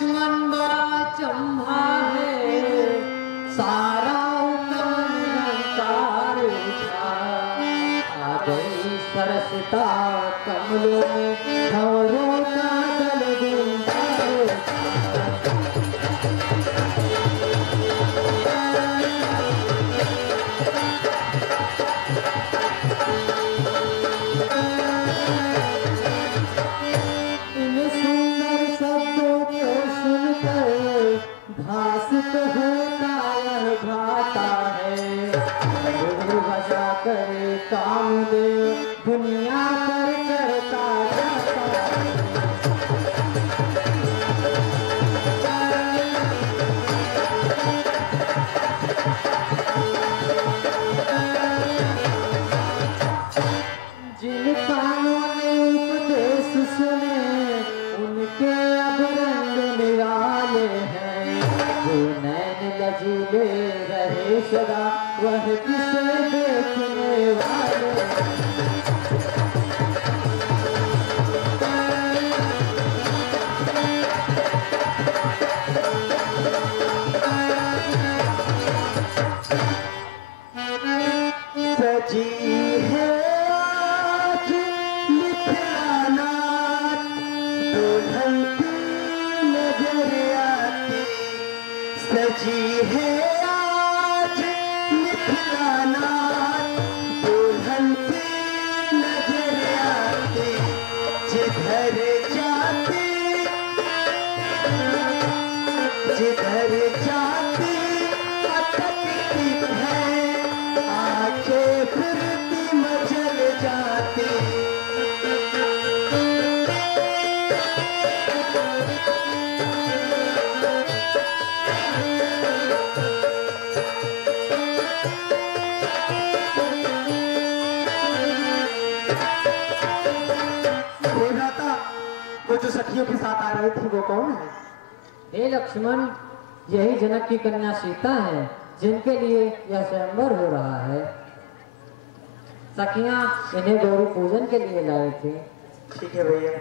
लक्ष्मण बड़ा चंबा है, सारा संसार आ गई सरसता कमलों में भंवरों का दल गुलजार। भासित होता यह भाता है, बजा करे कामदेव दुनिया पर करता जाता है। जिन कानों ने उपदेश सुने उनके अब रंग निराले हैं, जो नैन लजीले रहे सदा वह किसे देखने वाले। सजी है आज मिथिलाना दुल्हन की नजर आती, सजी है आज मिथिलाना दुल्हन की नजर आती, जिधर जाती अटकती है आके फिरती मचल जाती। वो जो सखियों के साथ आ रही थी वो कौन है? हे लक्ष्मण, यही जनक की कन्या सीता है, जिनके लिए यह स्वयंवर हो रहा है। सखियां इन्हें गौरी पूजन के लिए लाए थे। ठीक है भैया,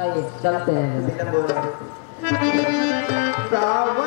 आइए चलते हैं। सावन